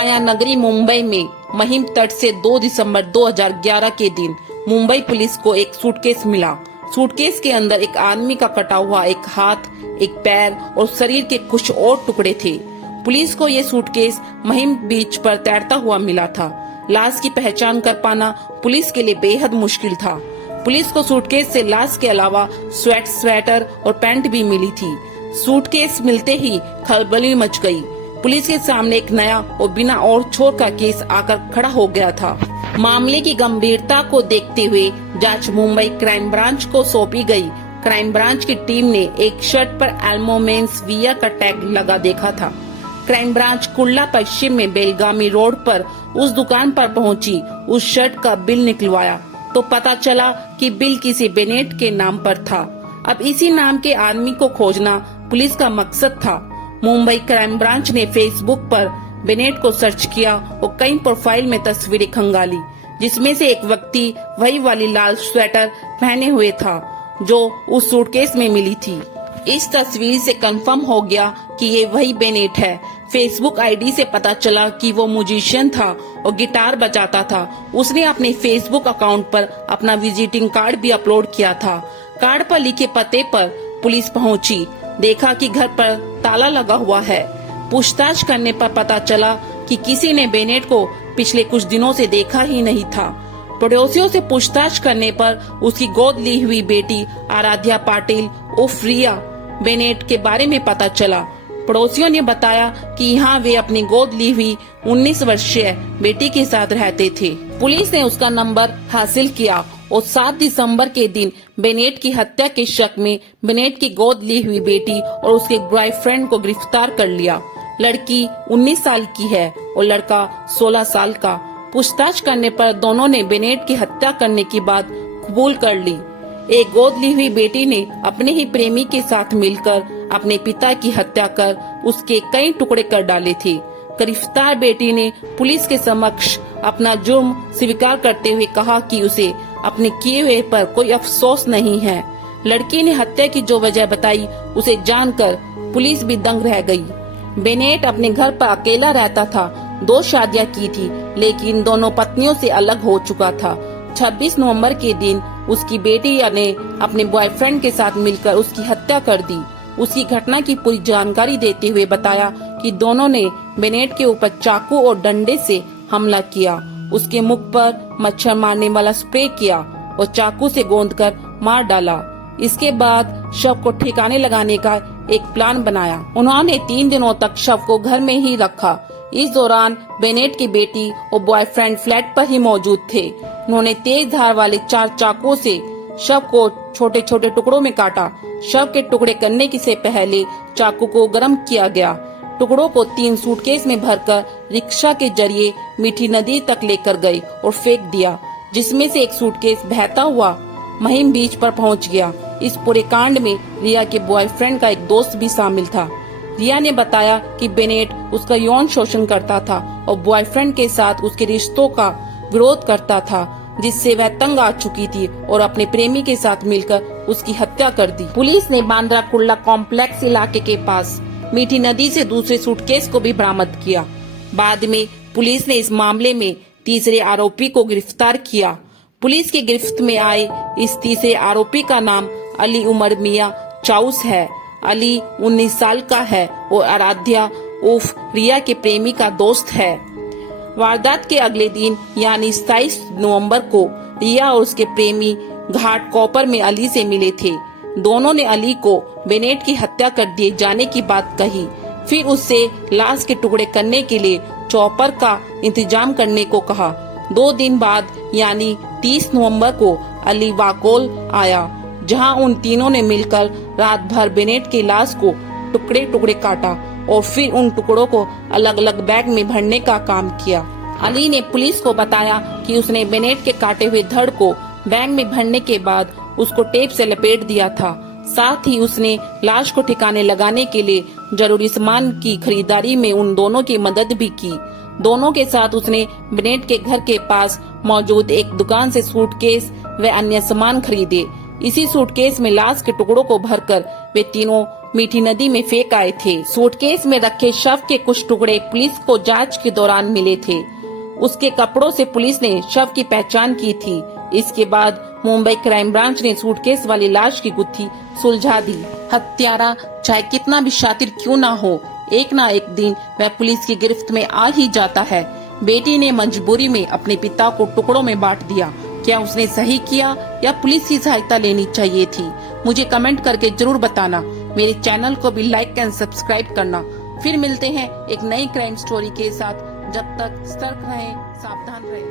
माया नगरी मुंबई में महिम तट से 2 दिसंबर 2011 के दिन मुंबई पुलिस को एक सूटकेस मिला। सूटकेस के अंदर एक आदमी का कटा हुआ एक हाथ, एक पैर और शरीर के कुछ और टुकड़े थे। पुलिस को ये सूटकेस महिम बीच पर तैरता हुआ मिला था। लाश की पहचान कर पाना पुलिस के लिए बेहद मुश्किल था। पुलिस को सूटकेस से लाश के अलावा स्वेटर और पैंट भी मिली थी। सूटकेस मिलते ही खलबली मच गई। पुलिस के सामने एक नया और बिना और छोर का केस आकर खड़ा हो गया था। मामले की गंभीरता को देखते हुए जांच मुंबई क्राइम ब्रांच को सौंपी गई। क्राइम ब्रांच की टीम ने एक शर्ट पर एल्मो मेंस विया का टैग लगा देखा था। क्राइम ब्रांच कुर्ला पश्चिम में बेलगामी रोड पर उस दुकान पर पहुंची। उस शर्ट का बिल निकलवाया तो पता चला कि बिल किसी बेनेट के नाम पर था। अब इसी नाम के आदमी को खोजना पुलिस का मकसद था। मुंबई क्राइम ब्रांच ने फेसबुक पर बेनेट को सर्च किया और कई प्रोफाइल में तस्वीरें खंगाली, जिसमें से एक व्यक्ति वही वाली लाल स्वेटर पहने हुए था जो उस सूटकेस में मिली थी। इस तस्वीर से कंफर्म हो गया कि ये वही बेनेट है। फेसबुक आईडी से पता चला कि वो म्यूजिशियन था और गिटार बजाता था। उसने अपने फेसबुक अकाउंट पर अपना विजिटिंग कार्ड भी अपलोड किया था। कार्ड पर लिखे पते पर पुलिस पहुंची। देखा कि घर पर ताला लगा हुआ है। पूछताछ करने पर पता चला कि किसी ने बेनेट को पिछले कुछ दिनों से देखा ही नहीं था। पड़ोसियों से पूछताछ करने पर उसकी गोद ली हुई बेटी आराध्या पाटिल उर्फ रिया बेनेट के बारे में पता चला। पड़ोसियों ने बताया कि यहाँ वे अपनी गोद ली हुई 19 वर्षीय बेटी के साथ रहते थे। पुलिस ने उसका नंबर हासिल किया और 7 दिसंबर के दिन बेनेट की हत्या के शक में बेनेट की गोद ली हुई बेटी और उसके बॉयफ्रेंड को गिरफ्तार कर लिया। लड़की 19 साल की है और लड़का 16 साल का। पूछताछ करने पर दोनों ने बेनेट की हत्या करने की बात कबूल कर ली। एक गोद ली हुई बेटी ने अपने ही प्रेमी के साथ मिलकर अपने पिता की हत्या कर उसके कई टुकड़े कर डाले थे। गिरफ्तार बेटी ने पुलिस के समक्ष अपना जुर्म स्वीकार करते हुए कहा कि उसे अपने किए हुए पर कोई अफसोस नहीं है। लड़की ने हत्या की जो वजह बताई उसे जानकर पुलिस भी दंग रह गई। बेनेट अपने घर पर अकेला रहता था। 2 शादियां की थी, लेकिन दोनों पत्नियों से अलग हो चुका था। 26 नवंबर के दिन उसकी बेटी ने अपने बॉयफ्रेंड के साथ मिलकर उसकी हत्या कर दी। उसकी घटना की पूरी जानकारी देते हुए बताया कि दोनों ने बेनेट के ऊपर चाकू और डंडे से हमला किया। उसके मुख पर मच्छर मारने वाला स्प्रे किया और चाकू से गोंदकर मार डाला। इसके बाद शव को ठिकाने लगाने का एक प्लान बनाया। उन्होंने 3 दिनों तक शव को घर में ही रखा। इस दौरान बेनेट की बेटी और बॉयफ्रेंड फ्लैट पर ही मौजूद थे। उन्होंने तेज धार वाले 4 चाकुओं से शव को छोटे छोटे टुकड़ों में काटा। शव के टुकड़े करने से पहले चाकू को गर्म किया गया। टुकड़ों को 3 सूटकेस में भरकर रिक्शा के जरिए मीठी नदी तक लेकर गए और फेंक दिया, जिसमें से एक सूटकेस बहता हुआ महिम बीच पर पहुंच गया। इस पूरे कांड में रिया के बॉयफ्रेंड का एक दोस्त भी शामिल था। रिया ने बताया कि बेनेट उसका यौन शोषण करता था और बॉयफ्रेंड के साथ उसके रिश्तों का विरोध करता था, जिससे वह तंग आ चुकी थी और अपने प्रेमी के साथ मिलकर उसकी हत्या कर दी। पुलिस ने बांद्रा कुर्ला कॉम्प्लेक्स इलाके के पास मीठी नदी से दूसरे सूटकेस को भी बरामद किया। बाद में पुलिस ने इस मामले में तीसरे आरोपी को गिरफ्तार किया। पुलिस की गिरफ्त में आए इस तीसरे आरोपी का नाम अली उमर मियां चाउस है। अली 19 साल का है और आराध्या उर्फ रिया के प्रेमी का दोस्त है। वारदात के अगले दिन यानी 27 नवंबर को रिया और उसके प्रेमी घाट कॉपर में अली से मिले थे। दोनों ने अली को बेनेट की हत्या कर दिए जाने की बात कही। फिर उससे लाश के टुकड़े करने के लिए चॉपर का इंतजाम करने को कहा। 2 दिन बाद यानी 30 नवंबर को अली वाकोल आया, जहां उन तीनों ने मिलकर रात भर बेनेट की लाश को टुकड़े टुकड़े काटा और फिर उन टुकड़ों को अलग अलग बैग में भरने का काम किया। अली ने पुलिस को बताया कि उसने बेनेट के काटे हुए धड़ को बैग में भरने के बाद उसको टेप से लपेट दिया था। साथ ही उसने लाश को ठिकाने लगाने के लिए जरूरी सामान की खरीदारी में उन दोनों की मदद भी की। दोनों के साथ उसने बेनेट के घर के पास मौजूद एक दुकान से सूटकेस व अन्य सामान खरीदे। इसी सूटकेस में लाश के टुकड़ों को भरकर वे तीनों मीठी नदी में फेंक आए थे। सूटकेस में रखे शव के कुछ टुकड़े पुलिस को जांच के दौरान मिले थे। उसके कपड़ों से पुलिस ने शव की पहचान की थी। इसके बाद मुंबई क्राइम ब्रांच ने सूटकेस वाली लाश की गुत्थी सुलझा दी। हत्यारा चाहे कितना भी शातिर क्यों ना हो, एक ना एक दिन वह पुलिस की गिरफ्त में आ ही जाता है। बेटी ने मजबूरी में अपने पिता को टुकड़ों में बांट दिया। क्या उसने सही किया या पुलिस की सहायता लेनी चाहिए थी? मुझे कमेंट करके जरूर बताना। मेरे चैनल को भी लाइक एंड सब्सक्राइब करना। फिर मिलते हैं एक नई क्राइम स्टोरी के साथ। जब तक सतर्क रहें, सावधान रहें।